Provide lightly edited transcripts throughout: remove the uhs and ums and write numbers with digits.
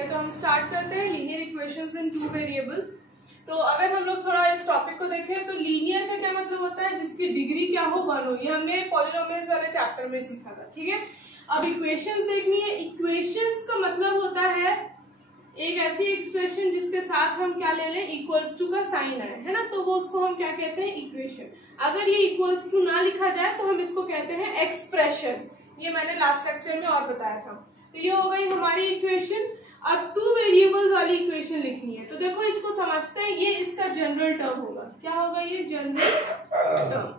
है, तो हम स्टार्ट करते हैं लीनियर इक्वेशंस इन टू वेरिएबल्स। तो अगर हम लोग थोड़ा इस टॉपिक को देखें तो लीनियर का क्या मतलब होता है, जिसकी डिग्री क्या हो 1 हो। ये हमने पॉलिनोमियल्स वाले चैप्टर में सीखा था, ठीक है। अब इक्वेशंस देखनी है। इक्वेशंस का मतलब होता है एक ऐसी एक्सप्रेशन जिसके साथ हम क्या ले लें, इक्वल्स टू का साइन आए, है ना, तो वो उसको हम क्या कहते हैं, इक्वेशन। अगर ये इक्वल्स टू ना लिखा जाए तो हम इसको कहते हैं एक्सप्रेशन। ये मैंने लास्ट लेक्चर में और बताया था। तो ये हो गई हमारी इक्वेशन। अब टू वेरिएबल्स वाली इक्वेशन लिखनी है, तो देखो इसको समझते हैं। ये इसका जनरल टर्म होगा। क्या होगा ये जनरल टर्म?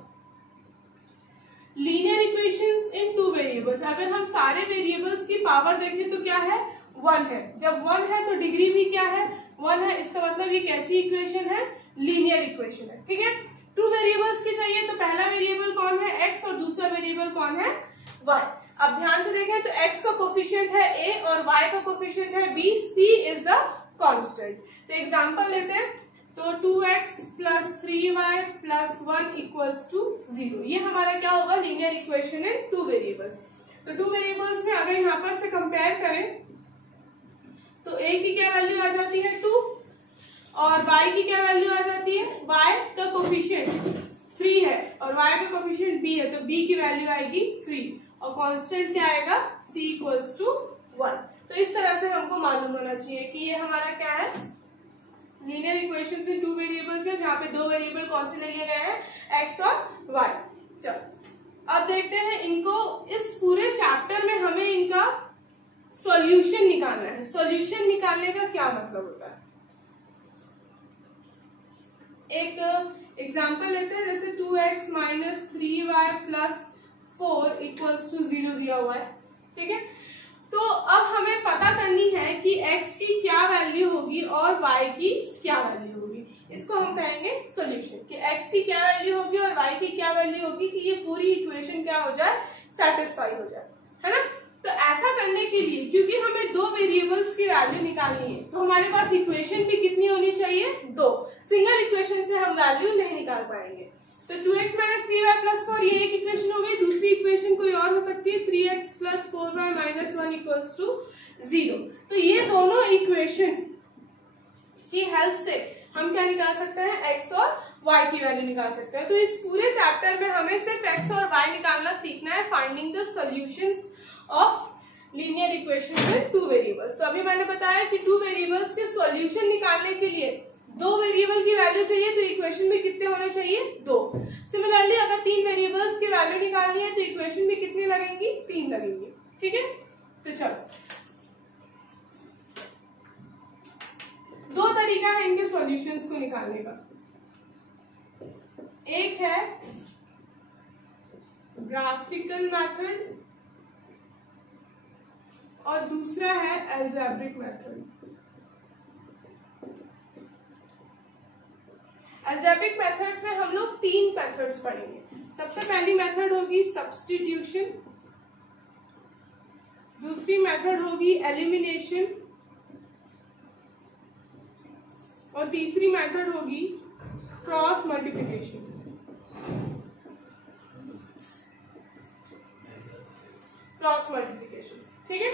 लीनियर इक्वेशंस इन टू वेरिएबल्स। अगर हम सारे वेरिएबल्स की पावर देखें तो क्या है, 1 है। जब 1 है तो डिग्री भी क्या है, 1 है। इसका मतलब ये कैसी इक्वेशन है, लीनियर इक्वेशन है, ठीक है। टू वेरिएबल्स की चाहिए, तो पहला वेरिएबल कौन है, x, और दूसरा वेरिएबल कौन है, y। अब ध्यान से देखें तो x का कोफिशिएंट है a और y का कोफिशिएंट है b, c is the constant. तो एग्जांपल लेते हैं, तो 2x plus 3y plus 1 equals to 0। ये हमारा क्या होगा, linear equation in two variables. तो टू वेरिएबल्स में अगर यहाँ पर से कंपेयर करें तो a की क्या वैल्यू आ जाती है 2 और y की क्या वैल्यू आ जाती है, y का कोफिशिएंट 3 है और y का कोफिशिएंट b है, तो b की वैल्यू आएगी 3 और कांस्टेंट क्या आएगा, c इक्वल्स टू 1। तो इस तरह से हमको मालूम होना चाहिए कि ये हमारा क्या है, लीनियर इक्वेशंस इन टू वेरिएबल्स है, जहाँ पे दो वेरिएबल कौन से ले लिए गए हैं, x और y। चलो अब देखते हैं इनको। इस पूरे चैप्टर में हमें इनका सॉल्यूशन निकालना है। सॉल्यूशन निकालने का क्या मतलब होता है, एक एग्जांपल लेते हैं। जैसे 2x minus 3y plus 4 equals to 0 दिया हुआ है, ठीक है। तो अब हमें पता करनी है कि x की क्या वैल्यू होगी और y की क्या वैल्यू होगी। इसको हम कहेंगे सॉल्यूशन, कि x की क्या वैल्यू होगी और y की क्या वैल्यू होगी, कि ये पूरी इक्वेशन क्या हो जाए, सेटिस्फाई हो जाए, है ना। तो ऐसा करने के लिए, क्योंकि हमें दो वेरिएबल्स की वैल्यू निकालनी है, तो हमारे पास इक्वेशन भी कितनी होनी चाहिए, 2। सिंगल इक्वेशन से हम वैल्यू नहीं निकाल पाएंगे। तो 2x माइनस 3y प्लस 4 ये एक इक्वेशन हो गई। दूसरी इक्वेशन कोई और हो सकती है, 3x plus 4y minus 1 equals to 0। तो ये दोनों इक्वेशन की हेल्प से हम क्या निकाल सकते हैं, x और y की वैल्यू निकाल सकते हैं। तो इस पूरे चैप्टर में हमें सिर्फ x और y निकालना सीखना है, finding the solutions of linear equation in two variables. तो अभी मैंने बताया कि टू वेरिएबल्स के सॉल्यूशन निकालने के लिए दो वेरिएबल की वैल्यू चाहिए, तो इक्वेशन में कितने होने चाहिए, 2। सिमिलरली अगर 3 वेरिएबल्स की वैल्यू निकालनी है तो इक्वेशन में कितनी लगेंगी, 3 लगेंगी, ठीक है। तो चलो, दो तरीका है इनके सॉल्यूशंस को निकालने का। एक है ग्राफिकल मेथड और दूसरा है अलजेब्रिक मेथड। अलजेब्रिक मेथड्स में हम लोग 3 मेथड्स पढ़ेंगे। सबसे पहली मेथड होगी सब्स्टिट्यूशन, दूसरी मेथड होगी एलिमिनेशन और तीसरी मेथड होगी क्रॉस मल्टीप्लिकेशन। क्रॉस मल्टीप्लिकेशन, ठीक है।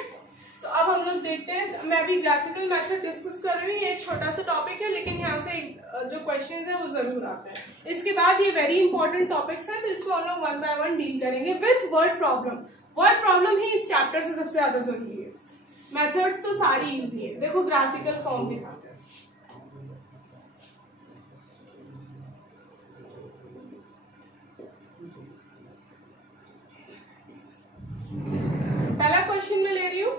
तो अब हम लोग देखते हैं, मैं अभी ग्राफिकल मेथड डिस्कस कर रही हूँ। ये एक छोटा सा टॉपिक है, लेकिन यहाँ से जो क्वेश्चंस है वो जरूर आते हैं। इसके बाद ये वेरी इंपॉर्टेंट टॉपिक्स हैं, तो इसको हम लोग 1 बाय 1 डील करेंगे with word problem. Word problem ही इस चैप्टर से सबसे ज्यादा जरूरी है। मेथड्स तो सारी इजी है। देखो ग्राफिकल फॉर्म दिखाते हैं। पहला क्वेश्चन मैं ले रही हूं,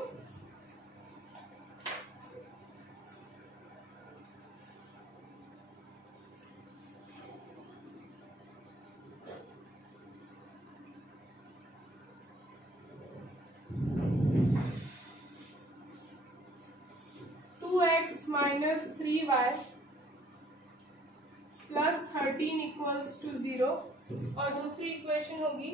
minus 3y plus 13 equals to 0 और दूसरी इक्वेशन होगी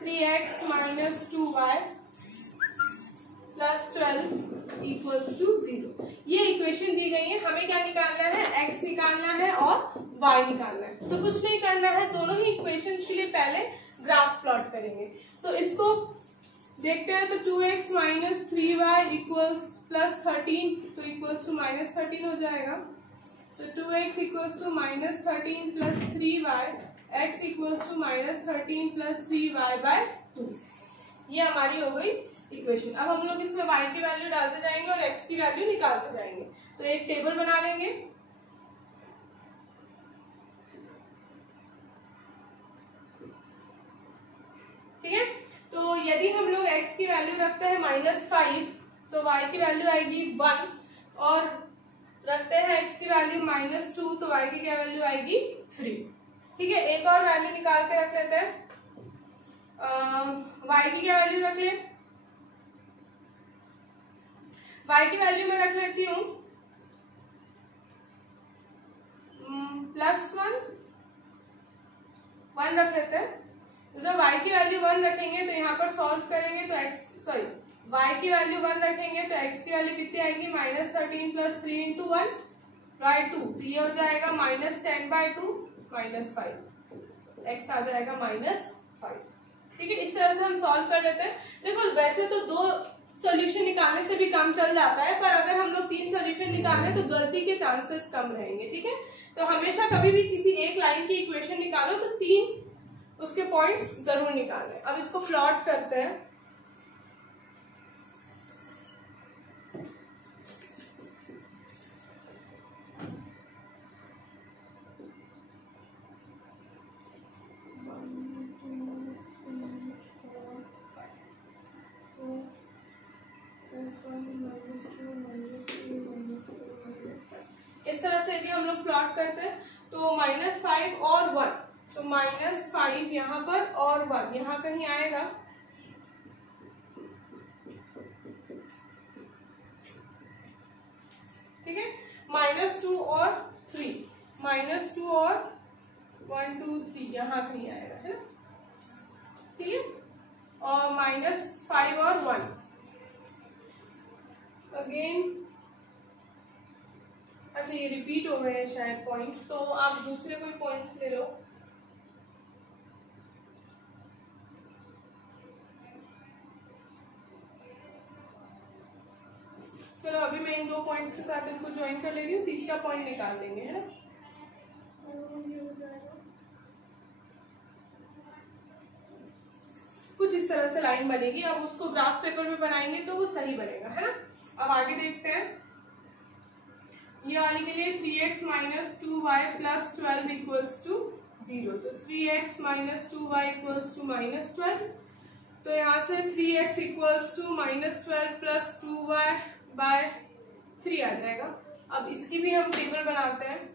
3x minus 2y plus 12 equals to 0। ये इक्वेशन दी गई है। हमें क्या निकालना है, x निकालना है और y निकालना है। तो कुछ नहीं करना है, दोनों ही इक्वेशंस के लिए पहले ग्राफ प्लॉट करेंगे। तो इसको देखते हैं तो 2x minus 3y equals plus 13, तो इक्वल्स टू माइनस 13 हो जाएगा। तो 2x equals to minus 13 plus 3y, x equals to minus 13 plus 3y by 2। ये हमारी हो गई इक्वेशन। अब हम लोग इसमें y की वैल्यू डालते जाएंगे और x की वैल्यू निकालते जाएंगे। तो एक टेबल बना लेंगे। ठीक है, तो यदि हम लोग x की वैल्यू रखते हैं -5 तो y की वैल्यू आएगी 1, और रखते हैं x की वैल्यू -2 तो y की क्या वैल्यू आएगी 3। ठीक है, एक और वैल्यू निकाल के रख लेते हैं। y की क्या वैल्यू रख ले, y की वैल्यू मैं रख लेती हूँ +1 रख लेते हैं। तो जब y की वैल्यू 1 रखेंगे तो यहाँ पर सॉल्व करेंगे तो y की वैल्यू 1 रखेंगे तो x की वैल्यू कितनी आएगी -13 प्लस 3 इंटू 1 बाय 2, तो ये हो जाएगा -10/2 -5, x आ जाएगा -5। ठीक है, इस तरह से हम सॉल्व कर लेते हैं। देखो वैसे तो 2 सॉल्यूशन निकालने से भी काम चल जाता है, पर अगर हम लोग 3 सॉल्यूशन निकालें तो गलती के चांसेस कम रहेंगे। ठीक है, तो हमेशा कभी भी किसी एक लाइन की इक्वेशन निकालो तो 3 उसके पॉइंट्स जरूर निकालें। अब इसको प्लॉट करते हैं। इस तरह से यदि हम लोग प्लॉट करते हैं तो -5 और 1, तो -5 यहाँ पर और 1 यहाँ कहीं आएगा। ठीक है, -2 और 3, -2 और 1 2 3 यहाँ कहीं आएगा, है ना। ठीक है, और -5 और 1 अगेन। अच्छा, ये रिपीट हो गए हैं शायद पॉइंट्स, तो आप दूसरे कोई पॉइंट्स ले लो। चलो अभी मैं इन 2 पॉइंट्स के साथ इनको ज्वाइन कर ले रही हूँ, तीसरा पॉइंट निकाल देंगे, है ना। कुछ इस तरह से लाइन बनेगी। अब उसको ग्राफ पेपर में बनाएंगे तो वो सही बनेगा, है ना। अब आगे देखते हैं। ये वाली के लिए 3x minus 2y plus 12 equals to 0, तो 3x minus 2y equals to -12, तो यहाँ से 3x equals to -12 plus 2y by 3 आ जाएगा। अब इसकी भी हम टेबल बनाते हैं।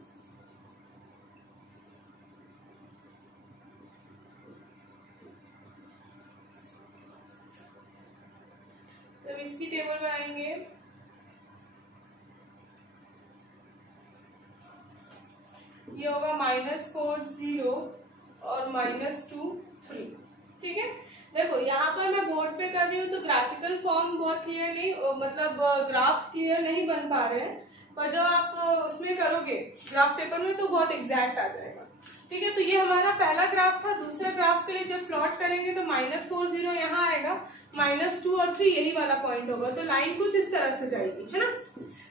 जब इसकी टेबल बनाएंगे ये होगा -4 0 और -2 3। ठीक है, देखो यहाँ पर मैं बोर्ड पे कर रही हूँ तो ग्राफिकल फॉर्म बहुत क्लियर नहीं, मतलब ग्राफ क्लियर नहीं बन पा रहे हैं, पर जब आप उसमें करोगे ग्राफ पेपर में तो बहुत एग्जैक्ट आ जाएगा। ठीक है, तो ये हमारा पहला ग्राफ था। दूसरा ग्राफ के लिए जब प्लॉट करेंगे तो -4 0 यहाँ आएगा, -2 और 3 यही वाला पॉइंट होगा, तो लाइन कुछ इस तरह से जाएगी, है ना।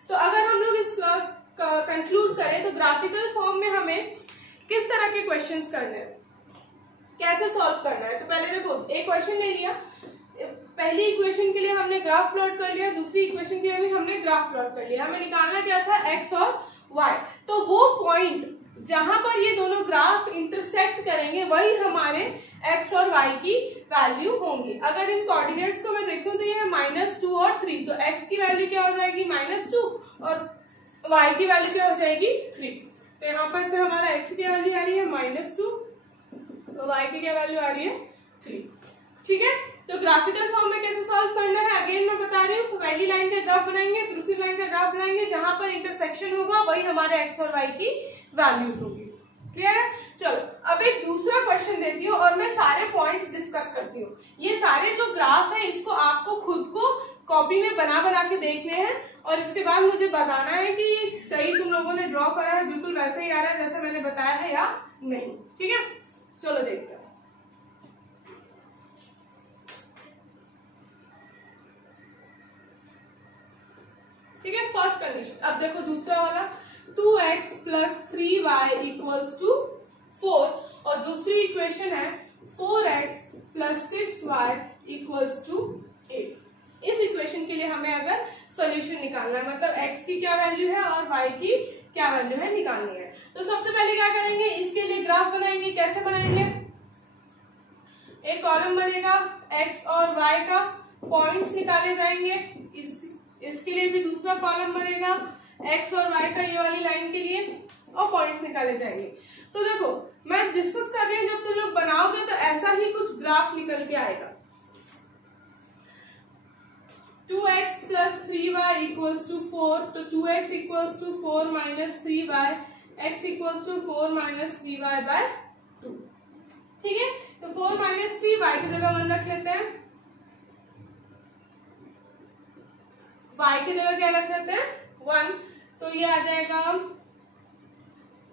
तो अगर हम लोग इस कंक्लूड करें तो ग्राफिकल फॉर्म में हमें किस तरह के क्वेश्चंस करने हैं, कैसे सॉल्व करना है। तो पहले देखो, एक क्वेश्चन ले लिया, पहली इक्वेशन के लिए हमने ग्राफ प्लॉट कर लिया, दूसरी इक्वेशन के लिए भी हमने ग्राफ प्लॉट कर लिया। हमें निकालना क्या था, x और y। तो वो पॉइंट जहां पर ये दोनों ग्राफ इंटरसेक्ट करेंगे वही हमारे x और y की वैल्यू होंगी। अगर इन कोऑर्डिनेट्स को मैं देखूं तो ये -2 और 3, तो x की वैल्यू क्या हो जाएगी -2 और y की वैल्यू क्या हो जाएगी 3। तो यहाँ पर से हमारा x की वैल्यू आ रही है -2, तो y की क्या वैल्यू आ रही है 3। ठीक है, तो ग्राफिकल फॉर्म में कैसे सॉल्व करना है अगेन मैं बता रही हूँ। पहली लाइन का ग्राफ बनाएंगे, दूसरी लाइन का ग्राफ बनाएंगे, जहां पर इंटरसेक्शन होगा वही हमारे x और y की वैल्यूज होगी। क्लियर है। चलो अब एक दूसरा क्वेश्चन देती हूँ और मैं सारे पॉइंट्स डिस्कस करती हूँ। ये सारे जो ग्राफ है इसको आपको खुद को कॉपी में बना के देखने हैं और इसके बाद मुझे बताना है कि सही तुम लोगों ने ड्रॉ करा है, बिल्कुल वैसे ही आ रहा है जैसा मैंने बताया है या नहीं। ठीक है, चलो देखते हैं। ठीक है, फर्स्ट कंडीशन। अब देखो दूसरा वाला 2x plus 3y equals to 4 और दूसरी इक्वेशन है 4x plus 6y equals to 8। इस इक्वेशन के लिए हमें अगर सॉल्यूशन निकालना है, मतलब x की क्या वैल्यू है और y की क्या वैल्यू है निकालनी है, तो सबसे पहले क्या करेंगे, इसके लिए ग्राफ बनाएंगे। कैसे बनाएंगे, एक कॉलम बनेगा x और y का, पॉइंट्स निकाले जाएंगे। इसके लिए भी दूसरा कॉलम बनेगा x और y का, ये वाली लाइन के लिए, और पॉइंट्स निकाले जाएंगे। तो देखो मैं डिस्कस कर रही हूँ, जब तुम लोग बनाओगे तो ऐसा ही कुछ ग्राफ निकल के आएगा। 2x plus 3y equals to 4, तो 2x equals to 4 minus 3y, x equals to 4 minus 3y by 2। ठीक है, तो 4 माइनस 3y की जगह 1 रख लेते हैं, y की जगह क्या रख लेते हैं 1, तो ये आ जाएगा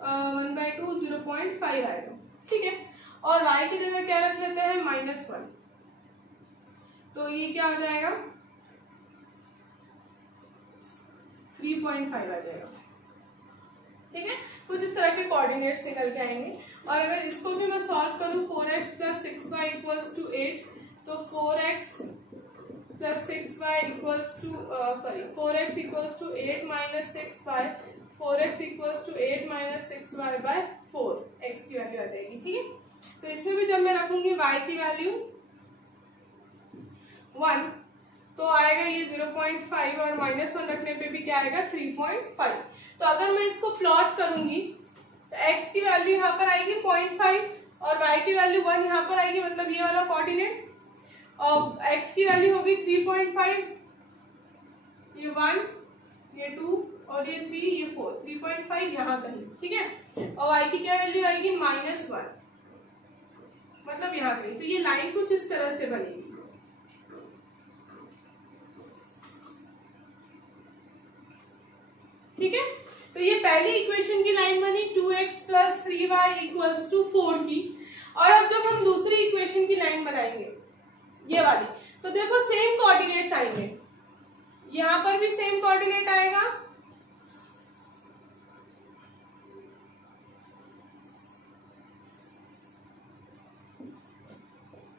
1/2 0.5 आएगा। ठीक है, और y की जगह क्या रख लेते हैं -1, तो ये क्या आ जाएगा 3.5 आ जाएगा। ठीक है, कुछ इस तरह के कोऑर्डिनेट्स निकल के आएंगे। और अगर इसको भी मैं सॉल्व करूं 4x plus 6y equals to 8, तो 4x plus 6y equals to 4x equals to 8 minus 6y, 4x equals to 8 minus 6y by 4, x की वैल्यू आ जाएगी। ठीक है, तो इसमें भी जब मैं रखूंगी y की वैल्यू 1, तो आएगा ये 0.5 और -1 रखने पे भी क्या आएगा 3.5। तो अगर मैं इसको प्लॉट करूंगी तो x की वैल्यू यहाँ पर आएगी 0.5 और y की वैल्यू 1 यहाँ पर आएगी, मतलब ये वाला कोऑर्डिनेट, और x की वैल्यू होगी 3.5, ये 1, ये 2 और ये 3, ये 4, 3.5 यहाँ कहीं। ठीक है, और y की क्या वैल्यू आएगी -1, मतलब यहाँ कहीं। तो ये लाइन कुछ इस तरह से बनेगी। ठीक है, तो ये पहली इक्वेशन की लाइन बनी 2x plus 3y equals to 4 की। और अब जब हम दूसरी इक्वेशन की लाइन बनाएंगे ये वाली, तो देखो सेम कोऑर्डिनेट्स आएंगे, यहां पर भी सेम कोऑर्डिनेट आएगा,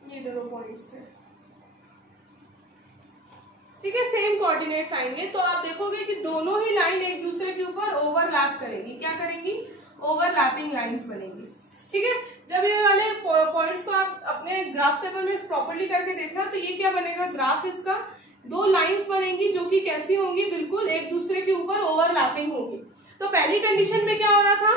ये दोनों पॉइंट्स थे। ठीक है, सेम कोऑर्डिनेट्स आएंगे, तो आप देखोगे कि दोनों ही लाइन एक दूसरे के ऊपर ओवरलैप करेंगी। क्या करेंगी, ओवरलैपिंग लाइंस बनेंगी। ठीक है, जब ये वाले पॉइंट्स को आप अपने ग्राफ पेपर में प्रॉपर्ली करके देखना, तो ये क्या बनेगा, ग्राफ इसका 2 लाइंस बनेंगी जो कि कैसी होंगी, बिल्कुल एक दूसरे के ऊपर ओवरलैपिंग होंगी। तो पहली कंडीशन में क्या हो रहा था,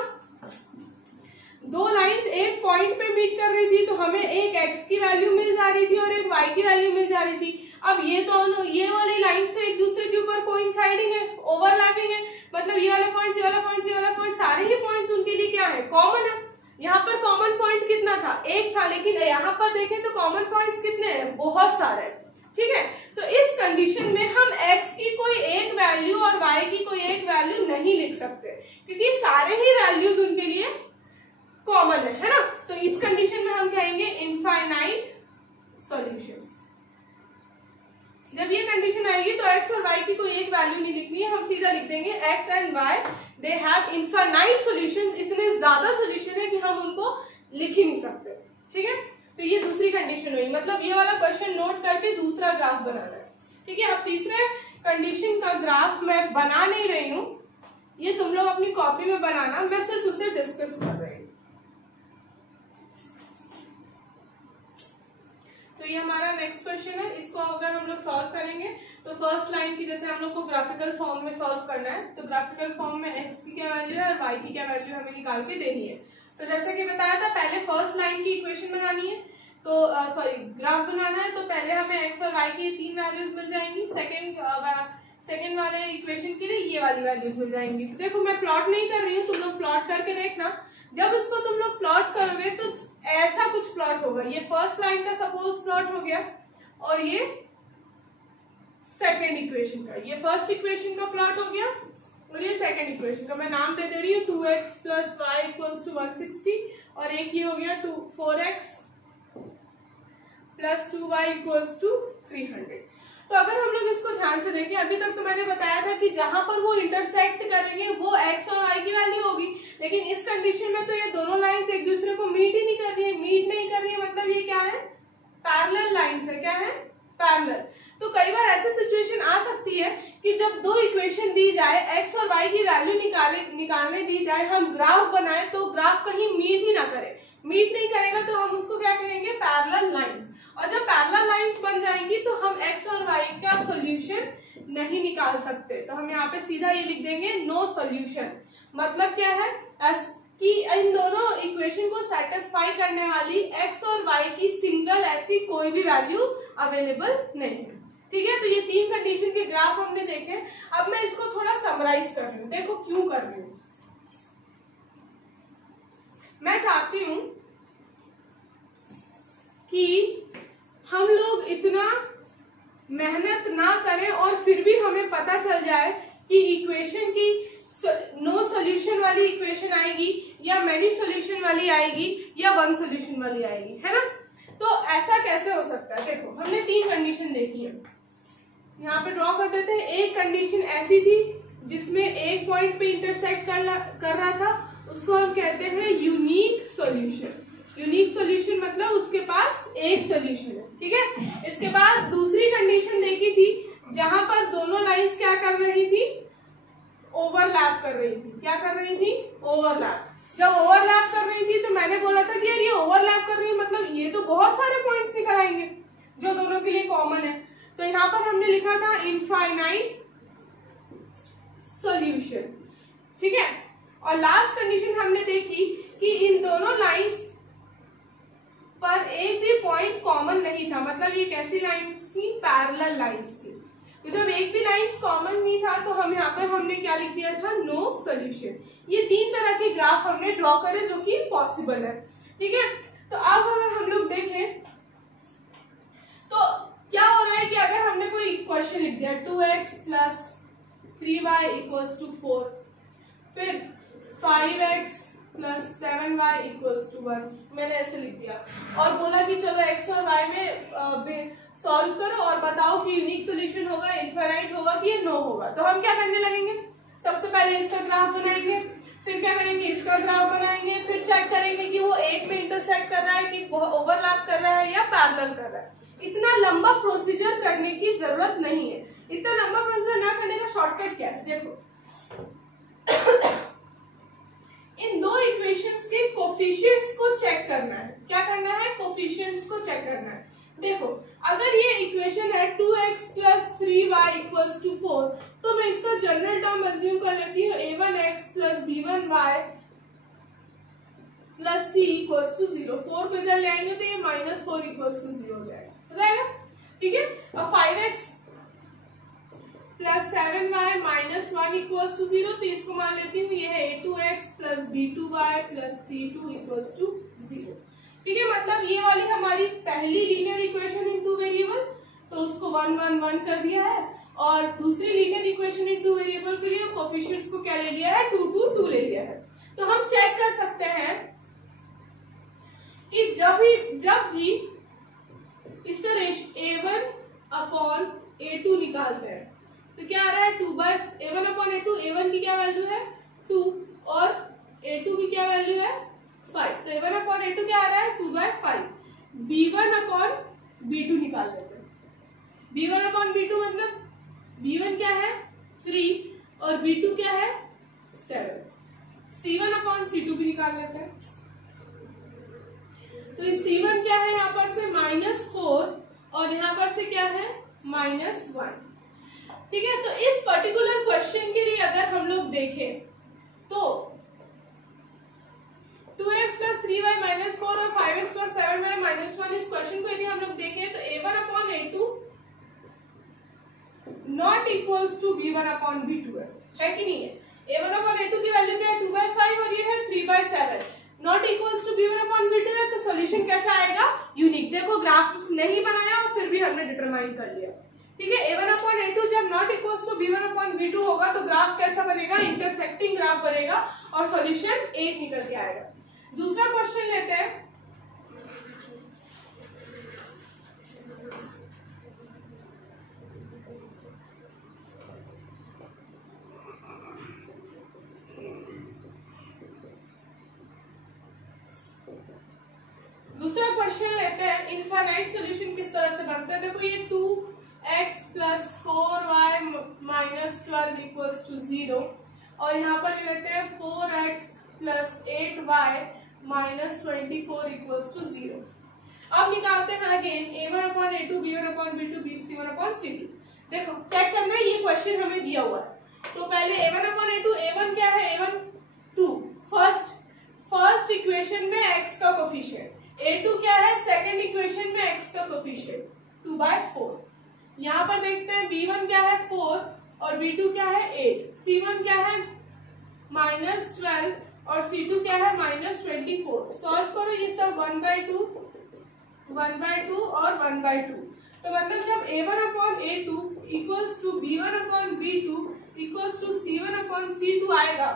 2 लाइंस एक पॉइंट पे मीट कर रही थी, तो हमें एक x की वैल्यू मिल जा रही थी और एक y की वैल्यू मिल जा रही थी। अब ये दोनों, ये वाली लाइंस तो एक दूसरे के ऊपर कोइंसाइडिंग है, ओवरलैपिंग है, मतलब ये वाला पॉइंट, ये वाला पॉइंट, ये वाला पॉइंट, सारे ही पॉइंट्स उनके लिए क्या है, कॉमन है। यहाँ पर कॉमन पॉइंट कितना था, एक था, लेकिन यहाँ पर देखें तो कॉमन पॉइंट्स कितने हैं, बहुत सारे हैं। ठीक है, तो इस कंडीशन में हम x की कोई एक वैल्यू और y की कोई एक वैल्यू नहीं लिख सकते, क्योंकि सारे ही वैल्यूज उनके लिए कॉमन है ना। तो इस कंडीशन में हम कहेंगे इनफाइनाइट सॉल्यूशंस। जब ये कंडीशन आएगी तो x और y की कोई एक वैल्यू नहीं लिखनी है, हम सीधा लिख देंगे x and y they have infinite solutions, इतने ज्यादा सॉल्यूशन है कि हम उनको लिख ही नहीं सकते। ठीक है, तो ये दूसरी कंडीशन हुई, मतलब ये वाला क्वेश्चन नोट करके दूसरा ग्राफ बनाना है। ठीक है, अब तीसरे कंडीशन का ग्राफ मैं बना नहीं रही हूं, ये तुम लोग अपनी कॉपी में बनाना, मैं सिर्फ उसे डिस्कस कर रही हूँ। तो ये हमारा नेक्स्ट क्वेश्चन है, इसको अगर हम लोग सॉल्व करेंगे तो फर्स्ट लाइन की जैसे हम लोग को ग्राफिकल फॉर्म में सॉल्व करना है, तो ग्राफिकल फॉर्म में x की क्या वैल्यू है और y की क्या वैल्यू हमें निकाल के देनी है। तो जैसे कि बताया था, पहले फर्स्ट लाइन की इक्वेशन बनानी है, तो ग्राफ बनाना है, तो पहले हमें x और y की 3 वैल्यूज मिल जाएंगी, सेकेंड वाले इक्वेशन के लिए ये वाली वैल्यूज मिल जाएंगी। तो देखो मैं प्लॉट नहीं कर रही हूँ, तुम लोग प्लॉट करके देखना। जब इसको तुम लोग प्लॉट करोगे तो ऐसा कुछ प्लॉट होगा, ये फर्स्ट लाइन का सपोज प्लॉट हो गया और ये सेकेंड इक्वेशन का, ये फर्स्ट इक्वेशन का प्लॉट हो गया और ये सेकेंड इक्वेशन का। मैं नाम दे दे रही हूँ 2x plus Y equals to 160 और एक ये हो गया 4x plus 2y equals to 300। तो अगर हम लोग इसको ध्यान से देखें, अभी तक तो मैंने बताया था कि जहां पर वो इंटरसेक्ट करेंगे वो x और y की वैल्यू होगी, लेकिन इस कंडीशन में तो ये दोनों लाइंस एक दूसरे को मीट ही नहीं कर रही है। मीट नहीं कर रही है मतलब ये क्या है, पैरेलल लाइंस है। क्या है, पैरेलल। तो कई बार ऐसी सिचुएशन आ सकती है कि जब दो इक्वेशन दी जाए, x और y की वैल्यू निकालने दी जाए, हम ग्राफ बनाए तो ग्राफ कहीं मीट ही ना करे। मीट नहीं करेगा तो हम उसको क्या कहेंगे, पैरेलल लाइंस। और जब पैरेलल लाइंस बन जाएंगी तो हम x और y का सॉल्यूशन नहीं निकाल सकते। तो हम यहाँ पे सीधा ये लिख देंगे नो सॉल्यूशन। मतलब क्या है कि इन दोनों इक्वेशन को सेटिस्फाई करने वाली x और y की सिंगल ऐसी कोई भी वैल्यू अवेलेबल नहीं है। ठीक है, तो ये तीन कंडीशन के ग्राफ हमने देखे। अब मैं इसको थोड़ा समराइज कर रही हूँ। देखो क्यों कर रही हूँ। मैं चाहती हूं कि हम लोग इतना मेहनत ना करें और फिर भी हमें पता चल जाए कि इक्वेशन की नो सॉल्यूशन वाली इक्वेशन आएगी या मेनी सॉल्यूशन वाली आएगी या वन सॉल्यूशन वाली आएगी, है ना। तो ऐसा कैसे हो सकता है। देखो हमने तीन कंडीशन देखी है, यहाँ पे ड्रॉ कर देते हैं। एक कंडीशन ऐसी थी जिसमें एक पॉइंट पे इंटरसेक्ट कर रहा था, उसको हम कहते हैं यूनिक सॉल्यूशन। यूनिक सॉल्यूशन मतलब उसके पास एक सॉल्यूशन है। ठीक है, इसके बाद दूसरी कंडीशन देखी थी जहां पर दोनों लाइंस क्या कर रही थी, ओवरलैप कर रही थी। क्या कर रही थी, ओवरलैप। जब ओवरलैप कर रही थी तो मैंने बोला था कि यार ये ओवरलैप कर रही है मतलब ये तो बहुत सारे पॉइंट्स निकल आएंगे जो दोनों के लिए कॉमन है। तो यहां पर हमने लिखा था इनफाइनाइट सॉल्यूशन। ठीक है, और लास्ट कंडीशन हमने देखी कि इन दोनों लाइंस पर एक भी पॉइंट कॉमन नहीं था। मतलब ये कैसी लाइंस थी, पैरेलल लाइंस थी। तो जब एक भी लाइंस कॉमन नहीं था तो हम यहाँ पर हमने क्या लिख दिया था, नो सॉल्यूशन। ये तीन तरह के ग्राफ हमने ड्रॉ करे जो कि पॉसिबल है। ठीक है, तो अब अगर हम लोग देखें तो क्या हो रहा है कि अगर हमने कोई क्वेश्चन लिख दिया 2x plus 3y equals to 4, फिर 5x plus 7y equals to 1, मैंने ऐसे लिख दिया और बोला कि चलो x और y में सॉल्व करो और बताओ कि यूनिक सॉल्यूशन होगा, इनफाइनाइट होगा कि ये नो होगा। तो हम क्या करने लगेंगे, सबसे पहले इसका ग्राफ बनाएंगे, फिर क्या करेंगे, इसका ग्राफ बनाएंगे, फिर चेक करेंगे कि वो एक पे इंटरसेक्ट कर रहा है कि ओवरलैप कर रहा है या पैरेलल कर रहा है। इतना लंबा प्रोसीजर करने की जरूरत नहीं है। इतना लंबा प्रोसीजर ना करने का शॉर्टकट क्या है, देखो इन दो इक्वेशंस के कोफिशिएंट्स को चेक करना है। क्या करना है, कोफिशिएंट्स को चेक करना है। देखो अगर ये इक्वेशन है 2x plus 3y equals to 4, तो मैं इसका जनरल टर्म अज्यूम कर लेती हूँ a1x plus b1y plus c equals to 0। 4 को इधर ले आएंगे तो ये -4 इक्वल्स टू 0 हो जाएगा। ठीक है, अब 5x plus 7y minus 1 equals to 0, तो इसको मान लेती हूँ ये है a2x plus b2y plus c2 equals to 0। ठीक है, मतलब ये वाली हमारी पहली linear equation in two variable, तो उसको 1 1 1 कर दिया है, और दूसरी linear equation in two variable के लिए कोफिशिएंट्स को क्या ले लिया है, 2 2 2 ले लिया है। तो हम चेक कर सकते हैं कि जब भी इसका रेशियो a1 अपॉन a2 निकालते हैं तो क्या आ रहा है, 2 bye a1 upon a2। a1 की क्या वैल्यू है 2 और a2 की क्या वैल्यू है 5, तो a1 अपॉन a2 क्या आ रहा है 2 बाय 5। b1 अपॉन b2 निकाल लेते हैं। b1 अपॉन b2 मतलब b1 क्या है 3 और b2 क्या है 7। c1 अपॉन c2 भी निकाल लेते हैं। तो इस c1 क्या है यहाँ पर से -4 और यहाँ पर से क्या है -1। ठीक है, तो इस पर्टिकुलर क्वेश्चन के लिए अगर हम लोग देखें तो 2x प्लस 3y -4 और 5x प्लस 7y -1, इस क्वेश्चन को यदि हम लोग देखें तो a1 upon a2 not equals to b1 upon b2 है कि नहीं है। a1 अपॉन a2 की वैल्यू क्या है 2 बाय 5 और ये है 3 by 7, not equals to b1 upon b2 है, तो सॉल्यूशन कैसा आएगा, यूनिक। देखो ग्राफ नहीं बनाया और फिर भी हमने डिटरमाइन कर लिया। ठीक है, a1 अपॉन a2 जब not equals to b1 upon b2 होगा तो ग्राफ कैसा बनेगा, इंटरसेक्टिंग ग्राफ बनेगा और सॉल्यूशन 1 निकल के आएगा। दूसरा क्वेश्चन लेते हैं। इनफाइनाइट सॉल्यूशन किस तरह से बनता है। देखो ये 2x plus 4y minus 12 equals to 0 और यहाँ पर ले लेते हैं 4x plus 8y minus 24 equals to 0। अब निकालते हैं again a1 upon a2 b1 upon b2 c1 upon c2। देखो चेक करना है, ये क्वेश्चन हमें दिया हुआ है तो पहले a1 अपॉन a2, a1 क्या है, a1 2 फर्स्ट इक्वेशन में x का कोफिशिएंट, a2 क्या है सेकंड इक्वेशन में x का कोफिशिएंट 2/4। यहाँ पर देखते हैं b1 क्या है 4 और b2 क्या है 8, c1 क्या है -12 और c2 क्या है -24। सॉल्व करो ये सब 1/2 और 1/2। तो मतलब जब a1 upon a2 equals to b1 upon b2 equals to c1 upon c2 आएगा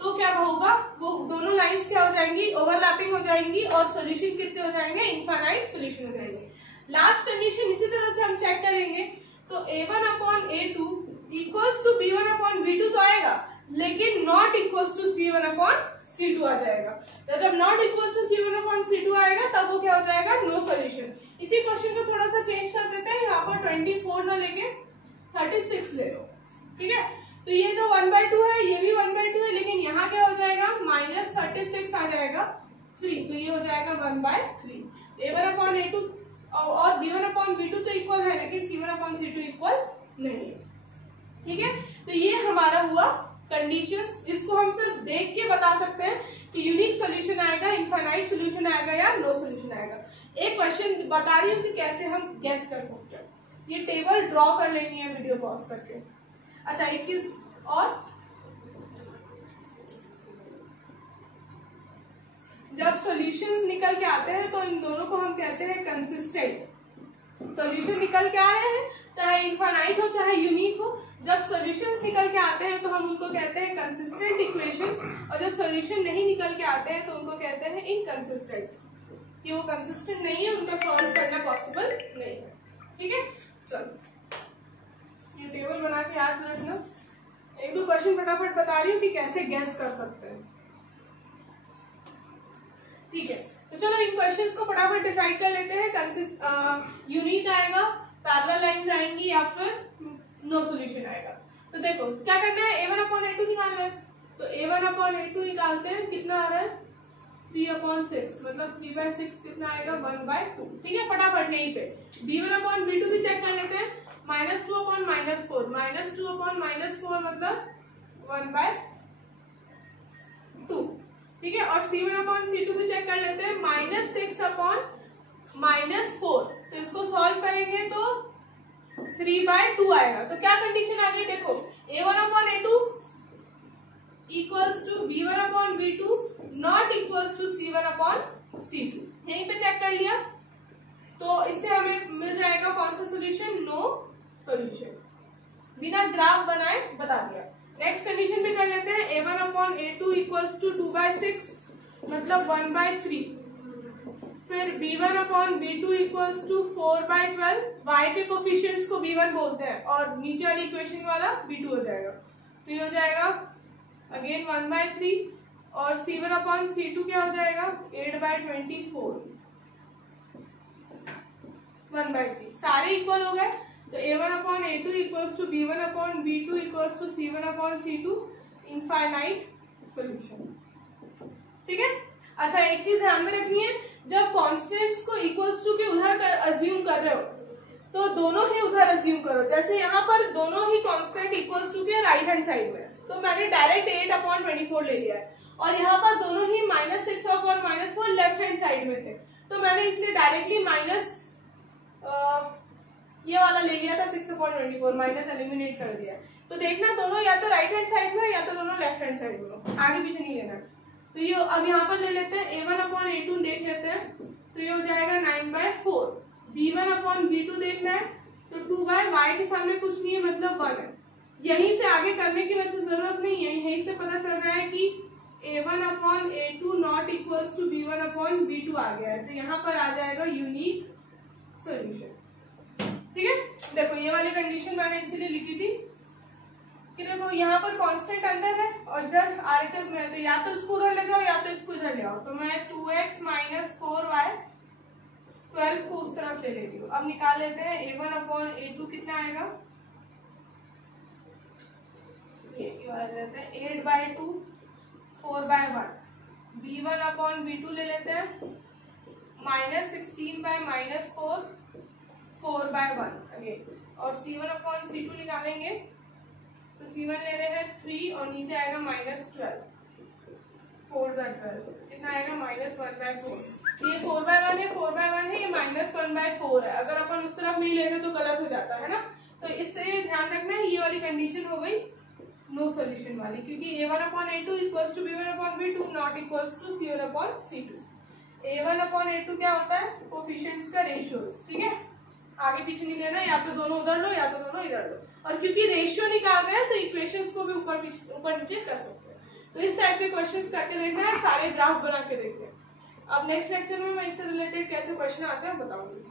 तो क्या होगा, वो दोनों लाइंस क्या हो जाएंगी, ओवरलैपिंग हो जाएंगी और सॉल्यूशन कितने हो जाएंगे, इनफाइनाइट सॉल्यूशन हो जाएंगे। लास्ट कंडीशन इसी तरह से हम चेक करेंगे तो a1 upon a2 equals to b1 upon b2 तो आएगा लेकिन not equals to c1 upon c2 आ जाएगा। तो जब not equals to c1 upon c2 आएगा तब वो क्या हो जाएगा, नो सॉल्यूशन। इसी क्वेश्चन को थोड़ा सा चेंज कर देते हैं, यहाँ पर 24 ना लेके 36 ले लो, ठीक है। तो ये जो 1/2 है ये भी 1/2 है लेकिन यहाँ क्या हो जाएगा -36 आ जाएगा 3, तो ये हो जाएगा 1/3। a1 अपॉन a2 और b1 अपॉन b2 तो इक्वल है लेकिन c1 अपॉन c2 इक्वल नहीं है, ठीक है। तो ये हमारा हुआ कंडीशंस जिसको हम सिर्फ देख के बता सकते हैं कि यूनिक सॉल्यूशन आएगा, इनफाइनाइट सॉल्यूशन आएगा या नो सॉल्यूशन आएगा। एक क्वेश्चन बता रही हूँ कि कैसे हम गेस कर सकते हैं। ये टेबल ड्रॉ कर लेनी है वीडियो पॉज करके। अच्छा एक चीज और, जब सॉल्यूशंस निकल के आते हैं तो इन दोनों को हम कहते हैं कंसिस्टेंट। सॉल्यूशन निकल के आ रहे हैं चाहे इनफाइनाइट हो चाहे यूनिक हो, जब सॉल्यूशंस निकल के आते हैं तो हम उनको कहते हैं कंसिस्टेंट इक्वेशंस और जब सॉल्यूशन नहीं निकल के आते हैं तो उनको कहते हैं इनकंसिस्टेंट, कि वो कंसिस्टेंट नहीं है, उनका सॉल्व करना पॉसिबल नहीं है, ठीक है। चलो ये टेबल बना के याद रखना। एक दो क्वेश्चन फटाफट बता रही हूँ कि कैसे गैस कर सकते हैं, ठीक है। तो चलो इन क्वेश्चंस को फटाफट डिसाइड कर लेते हैं। यूनिक आएगा, पैरेलल लाइंस आएंगी या फिर नो सॉल्यूशन आएगा। तो देखो क्या करना है, a1 अपॉन a2 निकालना है। तो a1 अपॉन a2 निकालते हैं, कितना आ रहा है 3/6, मतलब 3/6 कितना आएगा 1/2, ठीक है। फटाफट यहीं पे b1 अपॉन b2 भी चेक कर लेते हैं, -2 अपॉन -4, -2 अपॉन -4 मतलब 1/2, ठीक है। और c1 अपॉन c2 भी चेक कर लेते हैं, -6 अपॉन -4, तो इसको सॉल्व करेंगे तो 3/2 आएगा। तो क्या कंडीशन आ गई, देखो a1 upon a2 equals to b1 upon b2 not equals to c1 upon c2, यहीं पे चेक कर लिया तो इससे हमें मिल जाएगा कौन सा सॉल्यूशन, नो सॉल्यूशन, बिना ग्राफ बनाए बता दिया। नेक्स्ट कंडीशन पे कर लेते हैं, a1 upon a2 equals to 2/6 मतलब 1/3, फिर b1 upon b2 equals to 4/12, y के कोफिशिएंट्स को b1 बोलते हैं और नीचे वाली इक्वेशन वाला b2 हो जाएगा, तो ये हो जाएगा अगेन 1/3 और c1 अपॉन c2 क्या हो जाएगा 8/24, 1/3, सारे इक्वल हो गए। तो a1 upon a2 equals to b1 upon b2 equals to c1 upon c2, infinite solution, ठीक है। अच्छा एक चीज ध्यान में रखनी है, जब कांस्टेंट्स को इक्वल्स टू के उधर अज्यूम कर रहे हो तो दोनों ही उधर अज्यूम करो। जैसे यहाँ पर दोनों ही कांस्टेंट इक्वल्स टू के राइट हैंड साइड में, तो मैंने डायरेक्ट 8/24 ले लिया है और यहाँ पर दोनों ही -6/4 लेफ्ट हैंड साइड में थे, तो मैंने इसलिए डायरेक्टली माइनस ये वाला ले लिया था 6/24, माइनस एलिमिनेट कर दिया। तो देखना दोनों या तो राइट हैंड साइड में या तो दोनों लेफ्ट हैंड साइड में, आगे पीछे नहीं लेना। तो ये अब यहाँ पर ले लेते हैं a1 अपॉन a2 देख लेते हैं, तो ये हो जाएगा 9/4, b1 अपॉन b2 देखना है तो 2/y के सामने कुछ नहीं है मतलब 1 है, यहीं से आगे करने की वैसे जरूरत नहीं है, यहीं से पता चल रहा है कि a1 upon a2 not equals to b1 upon b2 आ गया है, तो यहाँ पर आ जाएगा यूनिक सॉल्यूशन, ठीक है। देखो ये वाली कंडीशन मैंने इसीलिए लिखी थी कि देखो यहाँ पर कांस्टेंट अंदर है और इधर RHS में है, तो या तो इसको उधर ले जाओ या तो इसको इधर ले आओ। तो मैं 2x - 4y 12 को उस तरफ ले लेती हूँ। अब निकाल लेते हैं a1/a2 कितना आएगा, ये लेते हैं 8/2 4/1, b1/b2 ले लेते हैं -16/-4 4/1 अगेन, और c1/c2 निकालेंगे तो c1 ले रहे हैं 3 और नीचे आएगा -12, 4/12 कितना आएगा -1/4। ये 4/1 है, 4/1 है, ये -1/4 है। अगर अपन उस तरफ नहीं लेते तो गलत हो जाता है ना, तो इस तरह ध्यान रखना है। ये वाली कंडीशन हो गई नो सोल्यूशन वाली, क्योंकि a1/a2 equals to b1/b2 not equals to c1/c2। a1/a2 क्या होता है, कोफिशिएंट्स का रेशियोज, ठीक है, आगे पीछे नहीं लेना, या तो दोनों उधर लो या तो दोनों इधर लो। और क्योंकि रेशियो निकाल रहे हैं तो इक्वेशंस को भी ऊपर नीचे कर सकते हैं। तो इस टाइप के क्वेश्चंस करके देखना है, सारे ग्राफ बना के देखते हैं। अब नेक्स्ट लेक्चर में मैं इससे रिलेटेड कैसे क्वेश्चन आते हैं बताऊंगी।